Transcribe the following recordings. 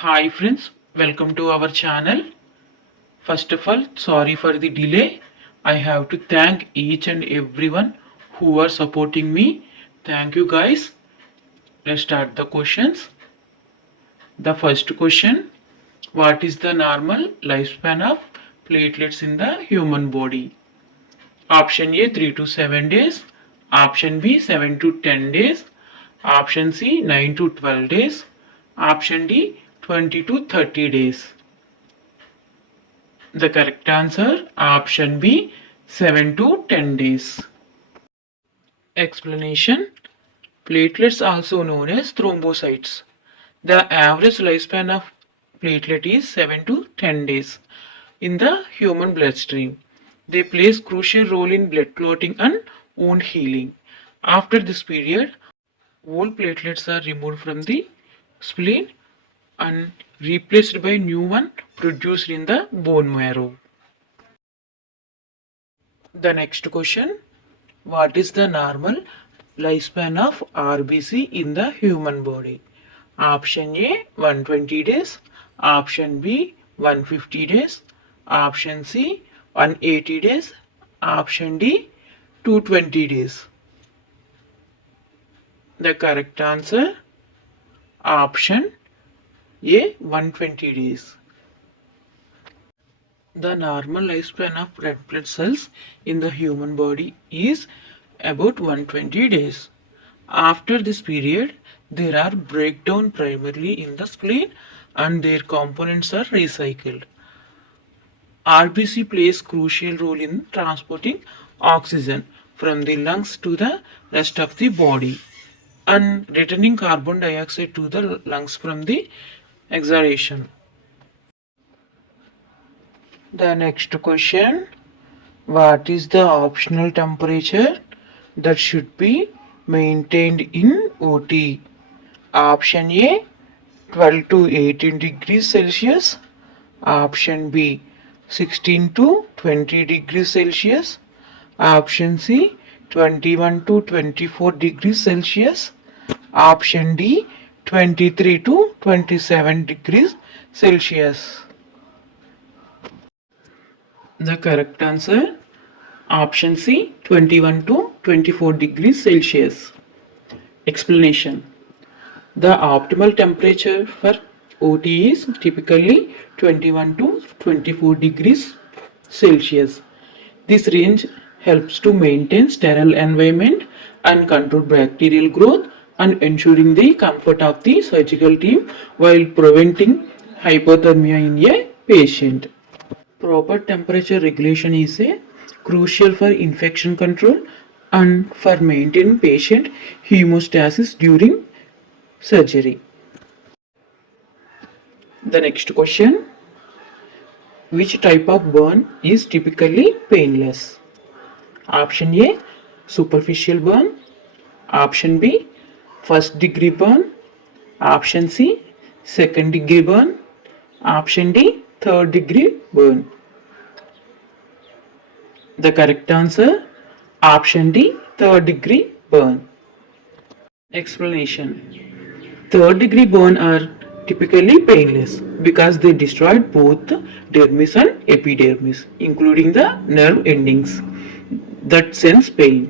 Hi friends, welcome to our channel. First of all, sorry for the delay. I have to thank each and everyone who are supporting me. Thank you guys. Let's start the questions. The first question, what is the normal lifespan of platelets in the human body? Option A 3 to 7 days, option B 7 to 10 days, option C 9 to 12 days, option D 20 to 30 days. The correct answer, option B, 7 to 10 days. Explanation. Platelets, also known as thrombocytes. The average lifespan of platelet is 7 to 10 days in the human bloodstream. They play a crucial role in blood clotting and wound healing. After this period, all platelets are removed from the spleen and replaced by new one produced in the bone marrow. The next question, what is the normal lifespan of RBC in the human body? Option A 120 days, option B 150 days, option C 180 days, option D 220 days. The correct answer, option A 120 days. The normal lifespan of red blood cells in the human body is about 120 days. After this period, there are breakdown primarily in the spleen and their components are recycled. RBC plays crucial role in transporting oxygen from the lungs to the rest of the body and returning carbon dioxide to the lungs from the exhalation. The next question, what is the optional temperature that should be maintained in OT? Option A 12 to 18 degrees Celsius, option B 16 to 20 degrees Celsius, option C 21 to 24 degrees Celsius, option D 23 to 27 degrees Celsius. The correct answer, option C 21 to 24 degrees Celsius. Explanation. The optimal temperature for OT is typically 21 to 24 degrees Celsius. This range helps to maintain sterile environment and control bacterial growth and ensuring the comfort of the surgical team while preventing hypothermia in a patient. Proper temperature regulation is crucial for infection control and for maintaining patient hemostasis during surgery. The next question, which type of burn is typically painless? Option A superficial burn, option B first degree burn, option C second degree burn, option D third degree burn. The correct answer, option D third degree burn. Explanation. Third degree burn are typically painless because they destroyed both the dermis and epidermis, including the nerve endings that sense pain.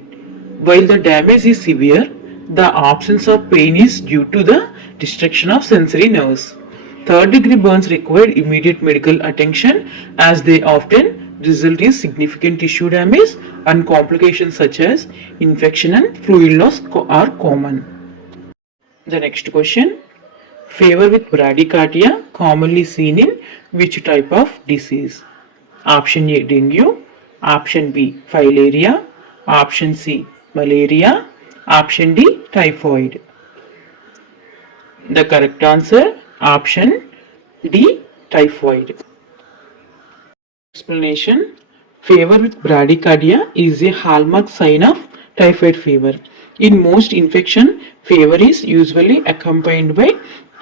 While the damage is severe, the absence of pain is due to the destruction of sensory nerves. Third degree burns require immediate medical attention as they often result in significant tissue damage and complications such as infection and fluid loss are common. The next question, fever with bradycardia commonly seen in which type of disease? Option A dengue, option B filaria, option C malaria, option D typhoid. The correct answer, option D typhoid. Explanation. Fever with bradycardia is a hallmark sign of typhoid fever. In most infection, fever is usually accompanied by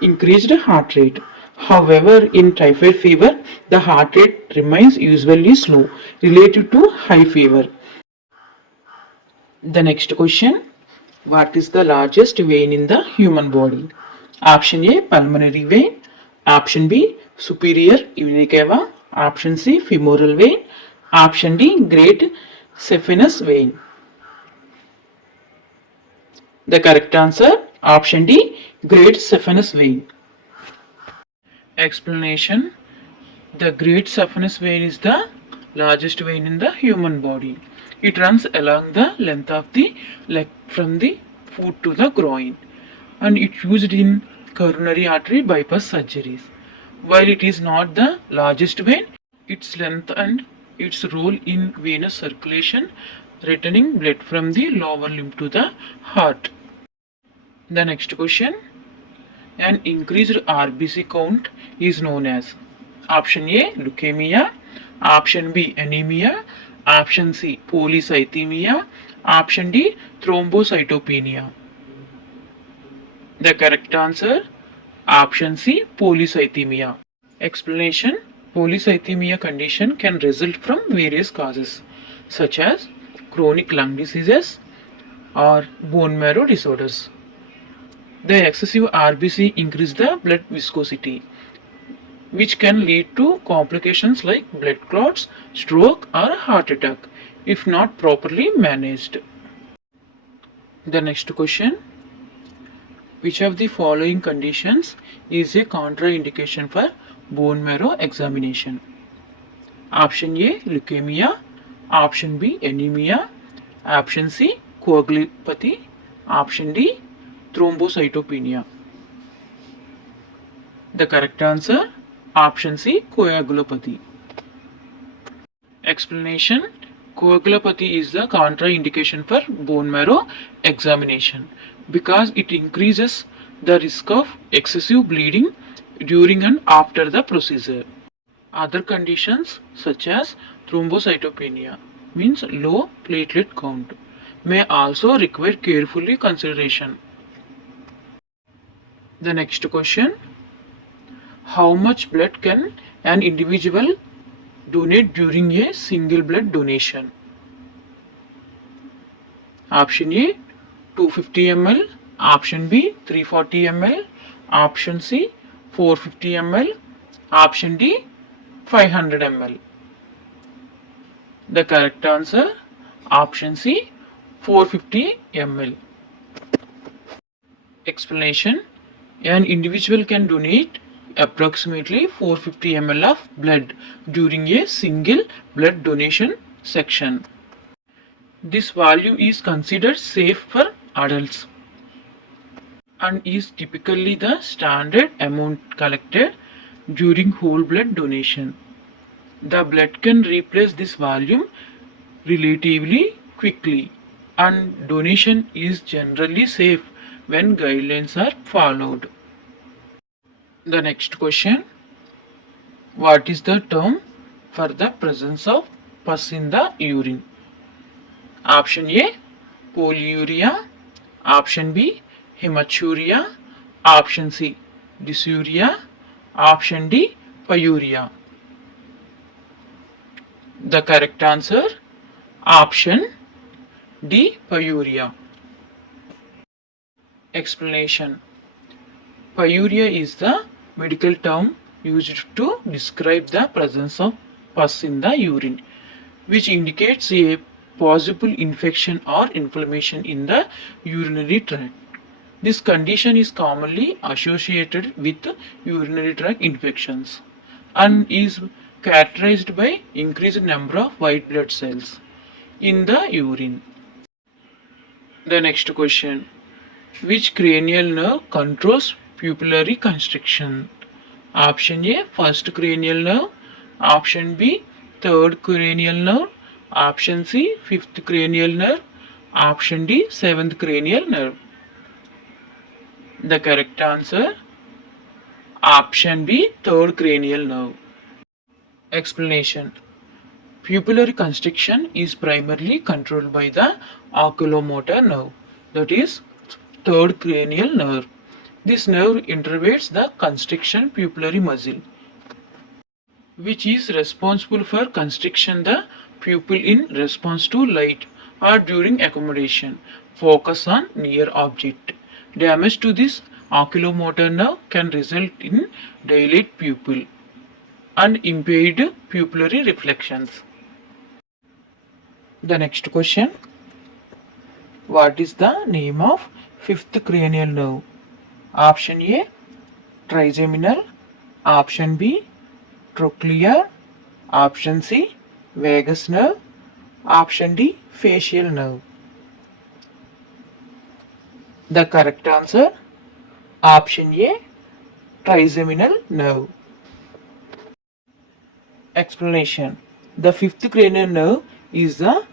increased heart rate. However, in typhoid fever, the heart rate remains usually slow relative to high fever. The next question, what is the largest vein in the human body? Option A pulmonary vein, Option B, superior iliac cava. Option C, femoral vein. Option D, great saphenous vein. The correct answer, option D, great saphenous vein. Explanation. The great saphenous vein is the largest vein in the human body. It runs along the length of the leg from the foot to the groin, and it's used in coronary artery bypass surgeries. While it is not the largest vein, its length and its role in venous circulation, returning blood from the lower limb to the heart. The next question. An increased RBC count is known as option A, leukemia, option B, anemia, option C, polycythemia, option D, thrombocytopenia. The correct answer, option C, polycythemia. Explanation. Polycythemia condition can result from various causes such as chronic lung diseases or bone marrow disorders. The excessive RBC increase the blood viscosity, which can lead to complications like blood clots, stroke or heart attack if not properly managed. The next question. Which of the following conditions is a contraindication for bone marrow examination? Option A, leukemia, option B, anemia, option C, coagulopathy, option D, thrombocytopenia. The correct answer, option C, coagulopathy. Explanation. Coagulopathy is the contraindication for bone marrow examination because it increases the risk of excessive bleeding during and after the procedure. Other conditions such as thrombocytopenia, means low platelet count, may also require carefully consideration. The next question. How much blood can an individual donate during a single blood donation? Option A, 250 ml, option B, 340 ml, option C, 450 ml, option D, 500 ml. The correct answer, option C, 450 ml. Explanation. An individual can donate approximately 450 ml of blood during a single blood donation section. This value is considered safe for adults and is typically the standard amount collected during whole blood donation. The blood can replace this volume relatively quickly, and donation is generally safe when guidelines are followed. The next question. What is the term for the presence of pus in the urine? Option A, polyuria, option B, hematuria, option C, dysuria, option D, pyuria. The correct answer, option D, pyuria. Explanation. Pyuria is the medical term used to describe the presence of pus in the urine, which indicates a possible infection or inflammation in the urinary tract. This condition is commonly associated with urinary tract infections and is characterized by increased number of white blood cells in the urine. The next question. Which cranial nerve controls pupillary constriction? Option A, first cranial nerve, option B, third cranial nerve, option C, fifth cranial nerve, option D, seventh cranial nerve. The correct answer, option B, third cranial nerve. Explanation. Pupillary constriction is primarily controlled by the oculomotor nerve, that is third cranial nerve. This nerve innervates the constriction pupillary muscle, which is responsible for constriction the pupil in response to light or during accommodation. Focus on near object. Damage to this oculomotor nerve can result in dilated pupil and impaired pupillary reflections. The next question, what is the name of fifth cranial nerve? Option A, trigeminal. Option B, trochlear. Option C, vagus nerve. Option D, facial nerve. The correct answer, option A, trigeminal nerve. Explanation. The fifth cranial nerve is the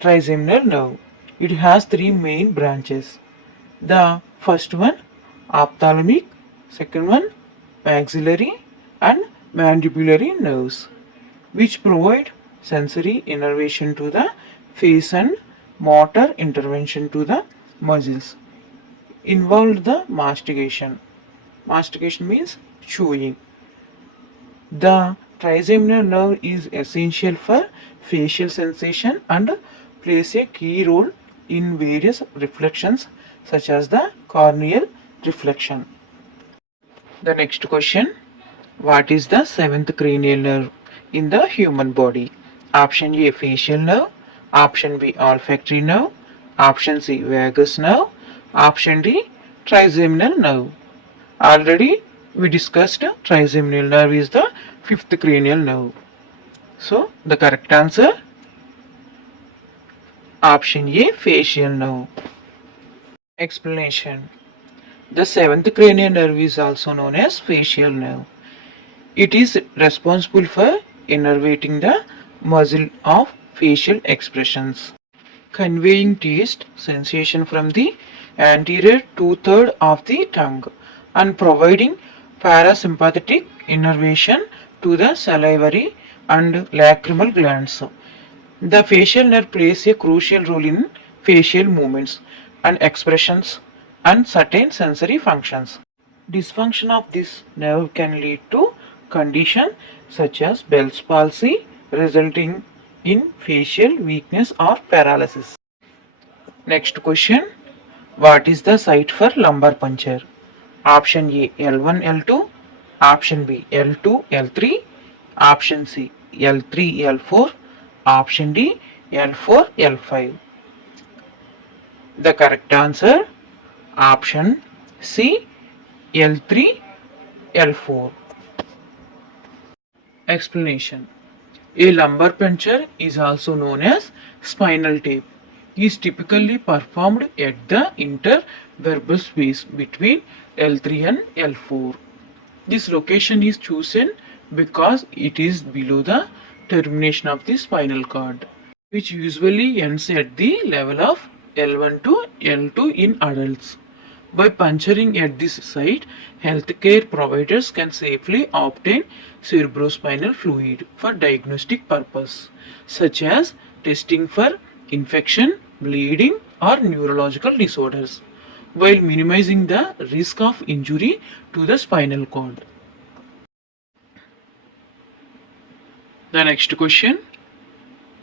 trigeminal nerve. It has three main branches. The first one, ophthalmic, second one, maxillary and mandibulary nerves, which provide sensory innervation to the face and motor intervention to the muscles. Involved the mastication. Mastication means chewing. The trigeminal nerve is essential for facial sensation and plays a key role in various reflections such as the corneal reflection. The next question, what is the seventh cranial nerve in the human body? Option A, facial nerve. Option B, olfactory nerve. Option C, vagus nerve. Option D, trigeminal nerve. Already we discussed trigeminal nerve is the fifth cranial nerve. So the correct answer, option A, facial nerve. Explanation. The seventh cranial nerve is also known as facial nerve. It is responsible for innervating the muscle of facial expressions, conveying taste sensation from the anterior two-thirds of the tongue and providing parasympathetic innervation to the salivary and lacrimal glands. The facial nerve plays a crucial role in facial movements and expressions and certain sensory functions. Dysfunction of this nerve can lead to conditions such as Bell's palsy, resulting in facial weakness or paralysis. Next question, what is the site for lumbar puncture? Option A, L1, L2. Option B, L2, L3. Option C, L3, L4. Option D, L4, L5. The correct answer, option C, L3, L4. Explanation. A lumbar puncture is also known as spinal tap. Is typically performed at the intervertebral space between L3 and L4. This location is chosen because it is below the termination of the spinal cord, which usually ends at the level of L1 to L2 in adults. By puncturing at this site, healthcare providers can safely obtain cerebrospinal fluid for diagnostic purpose, such as testing for infection, bleeding, or neurological disorders, while minimizing the risk of injury to the spinal cord. The next question.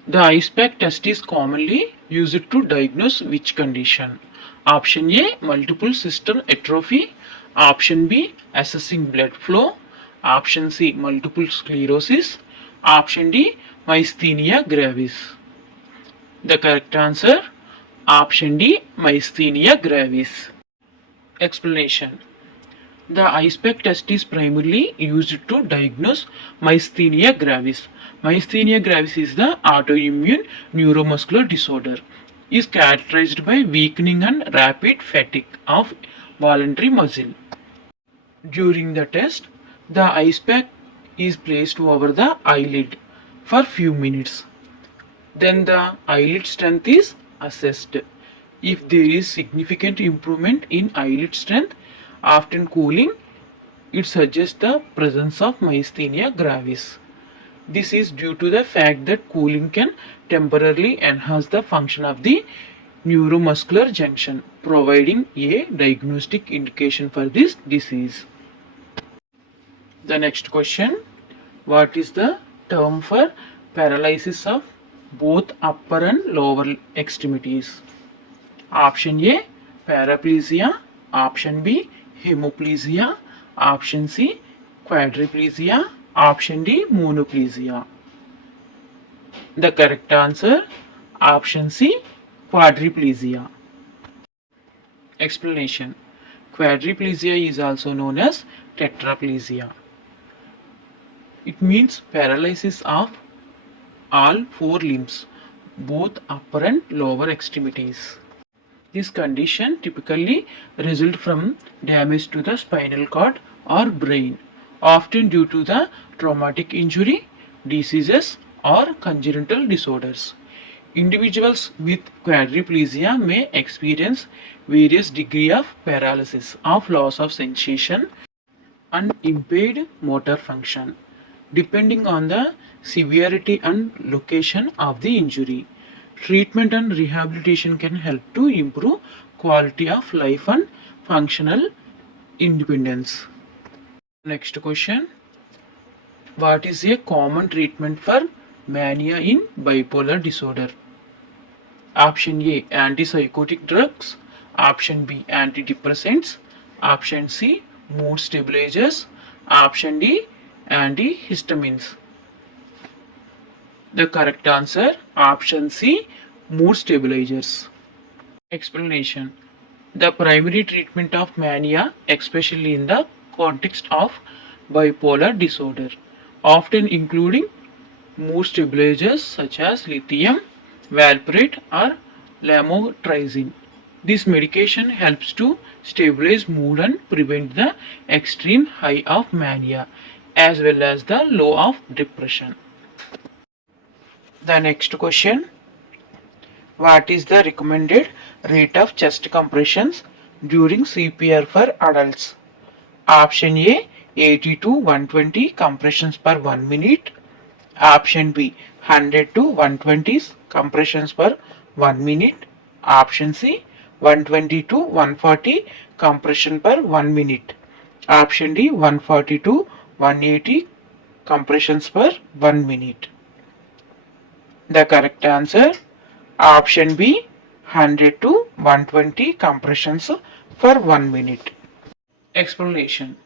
The IcePack test is commonly used to diagnose which condition? Option A, multiple system atrophy. Option B, assessing blood flow. Option C, multiple sclerosis. Option D, myasthenia gravis. The correct answer, option D, myasthenia gravis. Explanation. The IcePack test is primarily used to diagnose myasthenia gravis. Myasthenia gravis is the autoimmune neuromuscular disorder. It is characterized by weakening and rapid fatigue of voluntary muscle. During the test, the IcePack is placed over the eyelid for few minutes. Then the eyelid strength is assessed. If there is significant improvement in eyelid strength after cooling, it suggests the presence of myasthenia gravis. This is due to the fact that cooling can temporarily enhance the function of the neuromuscular junction, providing a diagnostic indication for this disease. The next question, what is the term for paralysis of both upper and lower extremities? Option A, paraplegia. Option B, hemiplegia. Option C, quadriplegia. Option D, monoplegia. The correct answer, option C, quadriplegia. Explanation. Quadriplegia is also known as tetraplegia. It means paralysis of all four limbs, both upper and lower extremities. This condition typically results from damage to the spinal cord or brain, often due to the traumatic injury, diseases, or congenital disorders. Individuals with quadriplegia may experience various degrees of paralysis, of loss of sensation, and impaired motor function, depending on the severity and location of the injury. Treatment and rehabilitation can help to improve quality of life and functional independence. Next question. What is a common treatment for mania in bipolar disorder? Option A, antipsychotic drugs. Option B, antidepressants. Option C, mood stabilizers. Option D, antihistamines. The correct answer, option C, mood stabilizers. Explanation. The primary treatment of mania, especially in the context of bipolar disorder, often including mood stabilizers such as lithium, valproate or lamotrigine. This medication helps to stabilize mood and prevent the extreme high of mania as well as the low of depression. The next question. What is the recommended rate of chest compressions during CPR for adults? Option A, 80 to 120 compressions per 1 minute. Option B, 100 to 120 compressions per 1 minute. Option C, 120 to 140 compression per 1 minute. Option D, 140 to 180 compressions per 1 minute. The correct answer, option B, 100 to 120 compressions for 1 minute. Explanation.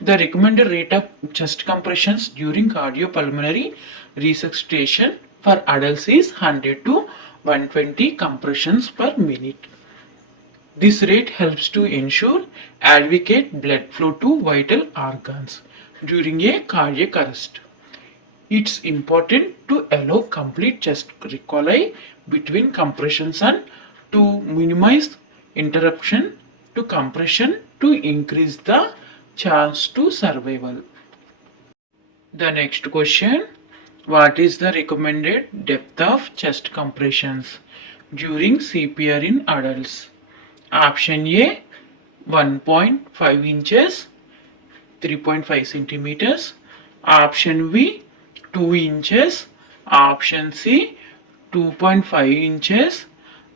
The recommended rate of chest compressions during cardiopulmonary resuscitation for adults is 100 to 120 compressions per minute. This rate helps to ensure adequate blood flow to vital organs during a cardiac arrest. It's important to allow complete chest recoil between compressions and to minimize interruption to compression to increase the chance to survival. The next question. What is the recommended depth of chest compressions during CPR in adults? Option A, 1.5 inches, 3.5 centimeters. Option B, 2 inches. Option C, 2.5 inches.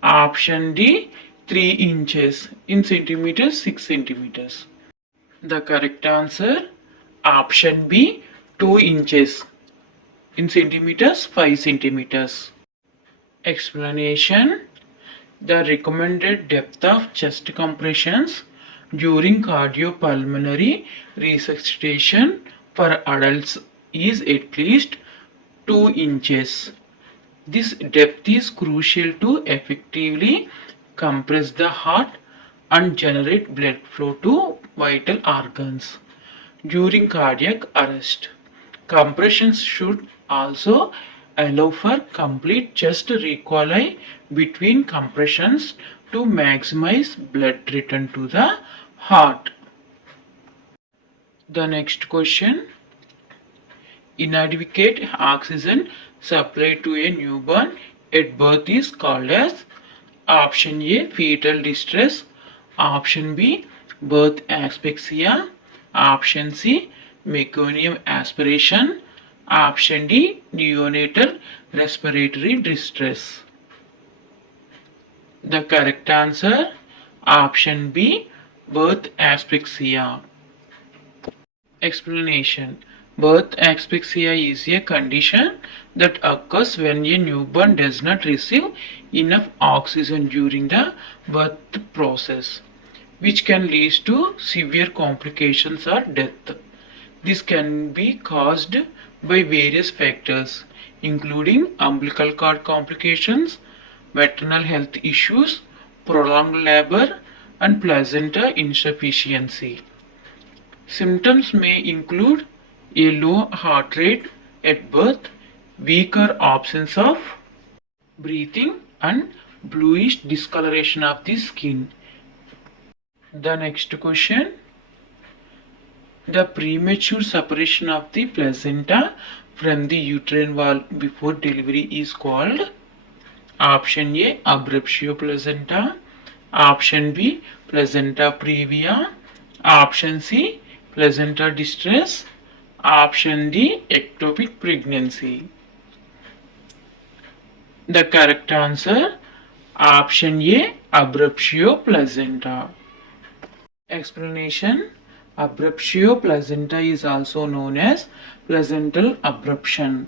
Option D, 3 inches in centimeters, 6 centimeters. The correct answer, option B, 2 inches in centimeters, 5 centimeters. Explanation. The recommended depth of chest compressions during cardiopulmonary resuscitation for adults is at least 2 inches. This depth is crucial to effectively compress the heart and generate blood flow to vital organs during cardiac arrest. Compressions should also allow for complete chest recoil between compressions to maximize blood return to the heart. The next question. Inadequate oxygen supply to a newborn at birth is called as option A, fetal distress. Option B, birth asphyxia. Option C, meconium aspiration. Option D, neonatal respiratory distress. The correct answer, option B, birth asphyxia. Explanation. Birth asphyxia is a condition that occurs when a newborn does not receive enough oxygen during the birth process. which can lead to severe complications or death. This can be caused by various factors, including umbilical cord complications, maternal health issues, prolonged labor, and placenta insufficiency. Symptoms may include a low heart rate at birth, weak or absence of breathing, and bluish discoloration of the skin. The next question. The premature separation of the placenta from the uterine wall before delivery is called option A abruptio placenta, option B placenta previa, option C placenta distress, option D ectopic pregnancy. The correct answer option A abruptio placenta. Explanation. Abruptio placenta is also known as placental abruption.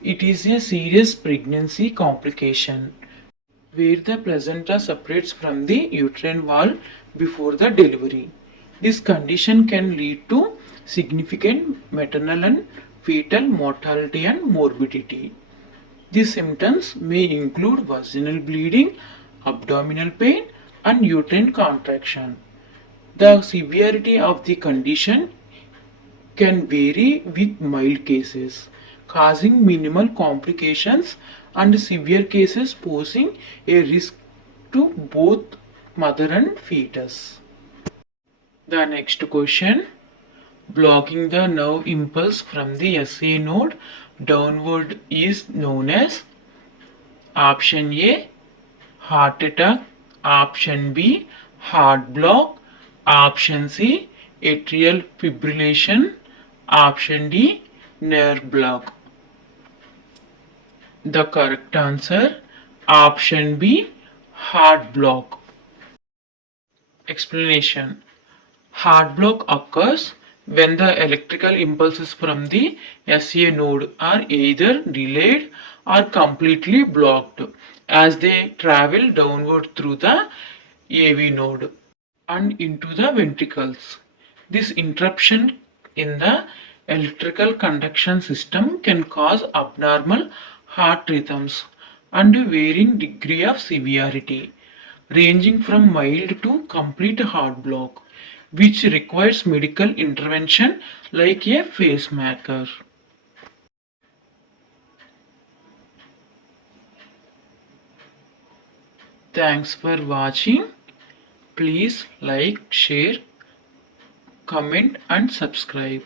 It is a serious pregnancy complication where the placenta separates from the uterine wall before the delivery. This condition can lead to significant maternal and fetal mortality and morbidity. The symptoms may include vaginal bleeding, abdominal pain, and uterine contraction. The severity of the condition can vary with mild cases, causing minimal complications, and severe cases posing a risk to both mother and fetus. The next question. Blocking the nerve impulse from the SA node downward is known as option A heart attack, option B heart block, option C atrial fibrillation, option D nerve block. The correct answer option B heart block. Explanation. Heart block occurs when the electrical impulses from the SA node are either delayed or completely blocked as they travel downward through the AV node and into the ventricles. This interruption in the electrical conduction system can cause abnormal heart rhythms and varying degree of severity, ranging from mild to complete heart block, which requires medical intervention like a pacemaker. Thanks for watching. Please like, share, comment and subscribe.